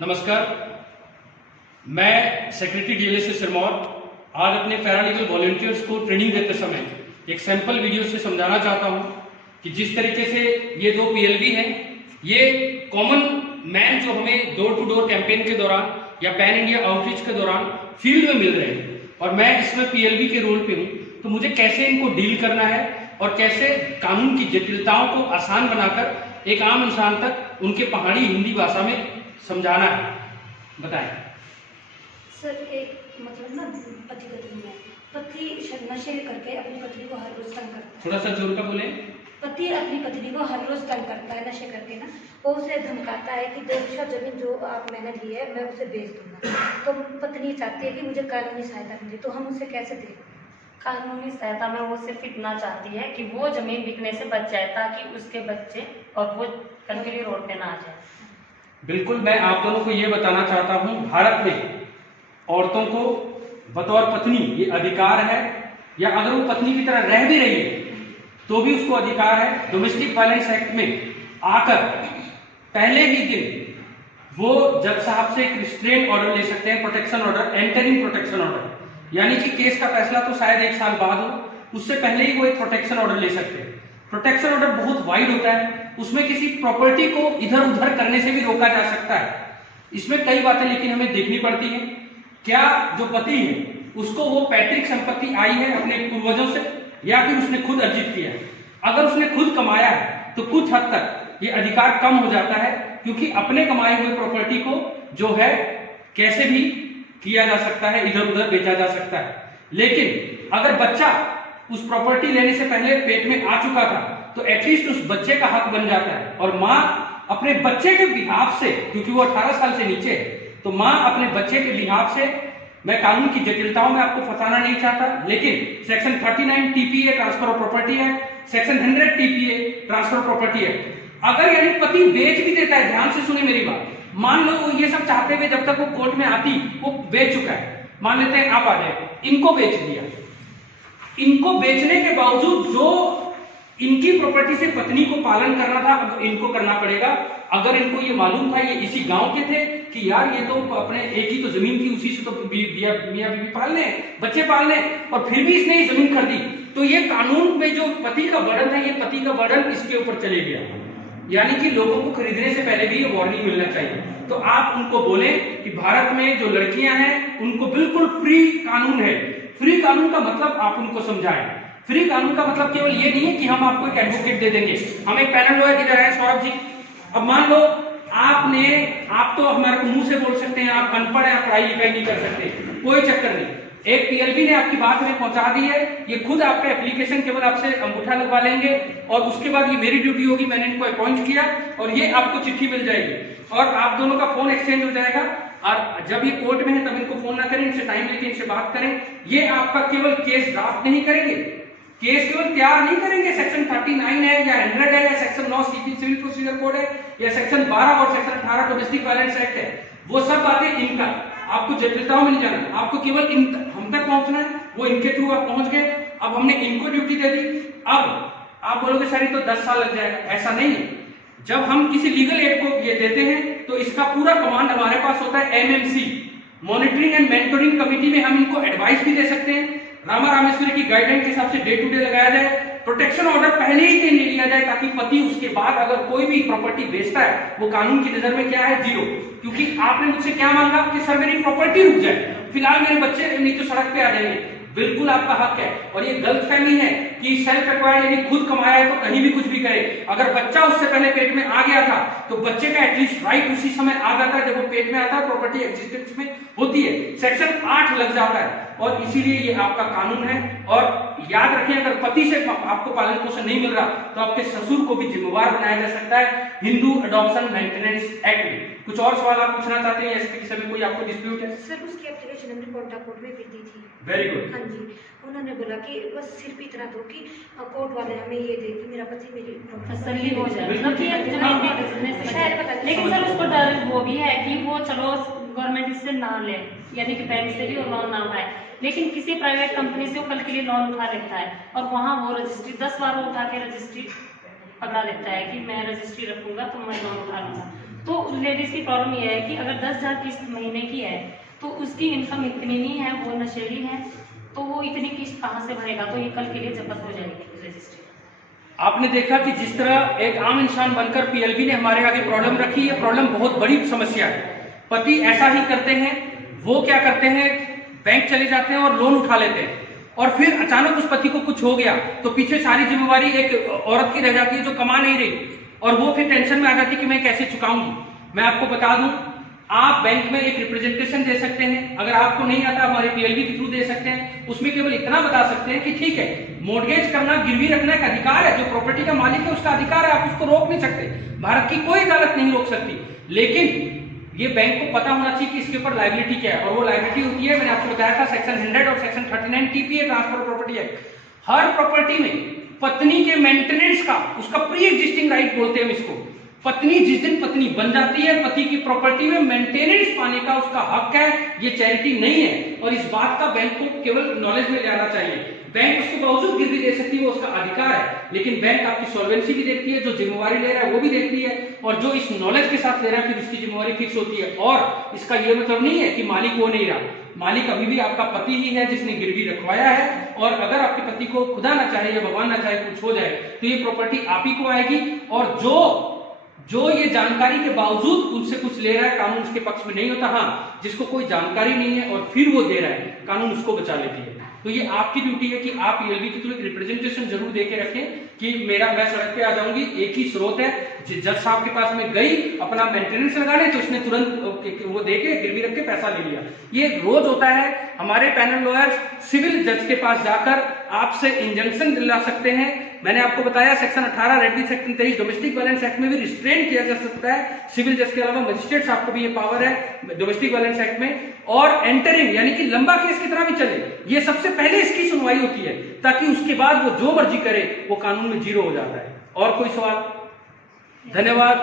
नमस्कार, मैं secretary DLSA Sirmaur आज अपने पैरालीगल वॉलंटियर्स को ट्रेनिंग देते समय एक सैंपल वीडियो से समझाना चाहता हूं कि जिस तरीके से ये दो पीएलवी हैं, ये कॉमन मैन जो हमें डोर टू डोर कैंपेन के दौरान या पैन इंडिया आउटरीच के दौरान फील्ड में मिल रहे हैं और मैं इसमें पीएलवी के रोल पे हूं, तो मुझे कैसे इनको डील करना है और कैसे कानून की जटिलताओं को आसान बनाकर एक आम इंसान तक उनके पहाड़ी हिंदी भाषा में समझाना है। बताएं सर। एक मतलब ना पति नशे करके अपनी पत्नी को हर रोज तंग करता है। थोड़ा सा जोर का बोले। पति अपनी पत्नी को हर रोज तंग करता है नशे करके ना, वो उसे धमकाता है कि 2 बीघा जमीन जो आप मैंने ली है मैं उसे बेच दूंगा। तो पत्नी चाहती है कि मुझे कानूनी सहायता मिले, तो हम उसे कैसे दें? कानूनी सहायता में वो सिर्फ इतना चाहती है कि वो जमीन बिकने से बच जाए ताकि उसके बच्चे और वो कल के लिए रोड पे ना आ जाए। बिल्कुल, मैं आप दोनों को ये बताना चाहता हूं, भारत में औरतों को बतौर पत्नी ये अधिकार है, या अगर वो पत्नी की तरह रह भी रही है तो भी उसको अधिकार है डोमेस्टिक वायलेंस एक्ट में आकर पहले ही दिन वो जज साहब से एक रिस्ट्रेन ऑर्डर ले सकते हैं, protection order, entering protection order, यानी कि केस का फैसला तो शायद 1 साल बाद हो, उससे पहले ही वो एक प्रोटेक्शन ऑर्डर ले सकते हैं। प्रोटेक्शन ऑर्डर बहुत वाइड होता है, उसमें किसी प्रॉपर्टी को इधर उधर करने से भी रोका जा सकता है। इसमें कई बातें लेकिन हमें देखनी पड़ती हैं। क्या जो पति है उसको वो पैतृक संपत्ति आई है अपने पूर्वजों से, या फिर उसने खुद अर्जित किया है? अगर उसने खुद कमाया है तो कुछ हद तक ये अधिकार कम हो जाता है, क्योंकि अपने कमाए हुए प्रॉपर्टी को जो है कैसे भी किया जा सकता है, इधर उधर बेचा जा सकता है। लेकिन अगर बच्चा उस प्रॉपर्टी लेने से पहले पेट में आ चुका था तो एटलीस्ट उस बच्चे का हक बन जाता है, और माँ अपने बच्चे के बिहाफ से, क्योंकि वो 18 साल से नीचे है, तो माँ अपने बच्चे के बिहाफ से, मैं कानून की जटिलताओं में आपको फंसाना नहीं चाहता, लेकिन section 39 TPA transfer of property है, section 100 TPA transfer of property है। अगर यानी पति बेच भी देता है, ध्यान से सुने मेरी बात, मान लो वो ये सब चाहते हुए जब तक वो कोर्ट में आती वो बेच चुका है, मान लेते हैं आप आ जाए, इनको बेच दिया, इनको बेचने के बावजूद जो इनकी प्रॉपर्टी से पत्नी को पालन करना था अब इनको करना पड़ेगा। अगर इनको ये मालूम था, ये इसी गांव के थे कि यार ये तो अपने एक ही तो जमीन थी, उसी से तो मियां बीवी पाल ले, बच्चे पाल ले, और फिर भी इसने ये जमीन खरीदी, तो ये कानून में जो पति का बर्डन है, ये पति का बर्डन इसके ऊपर चले गया। यानी कि लोगों को खरीदने से पहले भी ये वार्निंग मिलना चाहिए। तो आप उनको बोले कि भारत में जो लड़कियां हैं उनको बिल्कुल फ्री कानून है। फ्री कानून का मतलब आप उनको समझाएं। फ्री कानून का मतलब केवल ये नहीं है कि हम आपको एक एडवोकेट दे देंगे, हम एक पैनल लॉयर इधर है सौरभ जी। अब मान लो आप तो हमारे को मुंह से बोल सकते हैं, आप अनपढ़ हैं, आप पढ़ाई लिखाई नहीं कर सकते, कोई चक्कर नहीं। एक पीएलवी ने आपकी बात में पहुंचा दी है, ये खुद आपका एप्लीकेशन केवल आपसे अंगूठा लगवा लेंगे, और उसके बाद ये मेरी ड्यूटी होगी, मैंने इनको अपॉइंट किया, और ये आपको चिट्ठी मिल जाएगी और आप दोनों का फोन एक्सचेंज हो जाएगा। और जब ये कोर्ट में है तब इनको फोन ना करें, इनसे टाइम लेके इनसे बात करें। ये आपका केवल केस ड्राफ्ट नहीं करेंगे, केस केवल तैयार नहीं करेंगे, सेक्शन 39 है या 100 है या सेक्शन 9 सिविल प्रोसीजर कोड है या सेक्शन 12 और सेक्शन 18 डोमेस्टिक वायलेंस एक्ट है, वो सब बातें इनका, आपको जटिलताओं में नहीं जाना, आपको केवल हम तक पहुंचना है, वो इनके थ्रू आप पहुंच गए। अब हमने इनको ड्यूटी दे दी, अब आप बोलोगे सर ये तो 10 साल लग जाएगा, ऐसा नहीं है। जब हम किसी लीगल एड को ये देते हैं तो इसका पूरा कमांड हमारे पास होता है MMC, monitoring and mentoring committee में हम इनको एडवाइस भी दे सकते हैं। रामा रामेश्वरी की गाइडलाइन के हिसाब से डे टू डे लगाया जाए, प्रोटेक्शन ऑर्डर पहले ही ले लिया जाए, ताकि पति उसके बाद अगर कोई भी प्रॉपर्टी बेचता है वो कानून की नजर में क्या है, 0, क्योंकि आपने मुझसे क्या मांगा कि सर मेरी प्रॉपर्टी रुक जाए, फिलहाल मेरे बच्चे नहीं तो सड़क पे आ जाएंगे। बिल्कुल आपका हक है, और ये गलतफहमी है कि सेल्फ एक्वायर्ड यानी खुद कमाया है तो कहीं भी कुछ भी करे। अगर बच्चा उससे पहले पेट में आ गया था तो बच्चे का एटलीस्ट राइट उसी समय आ जाता है जब वो पेट में आता है, प्रॉपर्टी एग्जिस्टेंस में होती है, सेक्शन 8 लग जाता है, और इसीलिए ये आपका कानून है। और याद रखें, अगर पति से आपको पालन पोषण नहीं मिल रहा तो आपके ससुर को भी जिम्मेवार बनाया जा सकता है हिंदू अडॉप्शन मेंटेनेंस एक्ट में। कुछ और सवाल आप पूछना चाहते हैं या इसके किसी में कोई आपको डिस्प्यूट है? सर उसकी एप्लीकेशन हमने कोर्ट में भी दी थी। Very good. हाँ जी, उन्होंने बोला कि बस सिर्फ इतना दो कि कोर्ट वाले हमें ये दे कि मेरा पति मेरी तसल्ली हो जाए, मतलब कि जमीन बेचने से शायद। लेकिन सर उसको डर वो भी है कि वो चलो गवर्नमेंट इससे ना ले, यानी कि बैंक से भी और लोन ना उठाए, लेकिन किसी प्राइवेट कंपनी से वो कल के लिए लोन उठा लेता है और वहाँ वो रजिस्ट्री 10 बार उठा के रजिस्ट्री पकड़ा लेता है कि मैं रजिस्ट्री रखूंगा तो मैं लोन उठा लूंगा। तो लेडीज की प्रॉब्लम ये है कि अगर 10,000 किस्त महीने की है तो उसकी इनकम इतनी नहीं है, वो नशेड़ी है, तो वो इतनी किस्त कहाँ से भरेगा? तो ये कल के लिए जब्त हो जाएगी रजिस्ट्री। आपने देखा कि जिस तरह एक आम इंसान बनकर पीएलबी ने हमारे आगे प्रॉब्लम रखी है, प्रॉब्लम बहुत बड़ी समस्या है। पति ऐसा ही करते हैं, वो क्या करते हैं, बैंक चले जाते हैं और लोन उठा लेते हैं, और फिर अचानक उस पति को कुछ हो गया तो पीछे सारी जिम्मेवारी एक औरत की रह जाती है जो कमा नहीं रही, और वो फिर टेंशन में आ जाती है कि मैं कैसे चुकाऊंगी। मैं आपको बता दूं, आप बैंक में एक रिप्रेजेंटेशन दे सकते हैं, अगर आपको नहीं आता हमारे पीएलबी के थ्रू दे सकते हैं। उसमें केवल इतना बता सकते हैं कि ठीक है, मोर्गेज करना, गिरवी रखना एक अधिकार है, जो प्रॉपर्टी का मालिक है उसका अधिकार है, आप उसको रोक नहीं सकते, भारत की कोई अदालत नहीं रोक सकती। लेकिन ये बैंक को पता होना चाहिए कि इसके ऊपर लायबिलिटी क्या है, और वो लायबिलिटी होती है, मैंने आपको बताया था, सेक्शन 100 और section 39 TPA transfer property act. हर प्रॉपर्टी में पत्नी के मेंटेनेंस का, उसका प्री एग्जिस्टिंग राइट बोलते हैं इसको, पत्नी जिस दिन पत्नी बन जाती है, पति की प्रॉपर्टी में मेंटेनेंस पाने का उसका हक है, ये चैरिटी नहीं है। और इस बात का बैंक को केवल नॉलेज में ले आना चाहिए। बैंक उसके बावजूद गिरवी दे सकती है, वो उसका अधिकार है, लेकिन बैंक आपकी सॉल्वेंसी भी देखती है, जो जिम्मेवारी ले रहा है वो भी देखती है, और जो इस नॉलेज के साथ ले रहा है फिर उसकी जिम्मेवारी फिक्स होती है। और इसका ये मतलब नहीं है कि मालिक वो नहीं रहा, मालिक अभी भी आपका पति ही है जिसने गिरवी रखवाया है, और अगर आपके पति को खुदा ना चाहे या भगवान ना चाहे कुछ हो जाए तो ये प्रॉपर्टी आप ही को आएगी। और जो ये जानकारी के बावजूद उनसे कुछ ले रहा है, कानून उसके पक्ष में नहीं होता। हाँ, जिसको कोई जानकारी नहीं है और फिर वो दे रहा है, कानून उसको बचा लेती है। तो ये आपकी ड्यूटी है कि आप पीएलबी के थ्रू एक रिप्रेजेंटेशन जरूर दे के रखें कि मैं सड़क पे आ जाऊंगी, एक ही स्रोत है, जज साहब के पास में गई अपना मेंटेनेंस लगाने तो उसने तुरंत वो दे के गिरवी रख के पैसा ले लिया। ये रोज होता है। हमारे पैनल लॉयर्स सिविल जज के पास जाकर आपसे इंजंक्शन दिला सकते हैं। मैंने आपको बताया section 18 read B section 23 domestic violence act में भी रिस्ट्रेन किया जा सकता है। सिविल जज के अलावा मजिस्ट्रेट साहब को भी ये पावर है डोमेस्टिक वायलेंस एक्ट में। और एंटरिंग यानी कि लंबा केस कितना भी चले, ये सबसे पहले इसकी सुनवाई होती है, ताकि उसके बाद वो जो मर्जी करे वो कानून में जीरो हो जाता है। और कोई सवाल? धन्यवाद।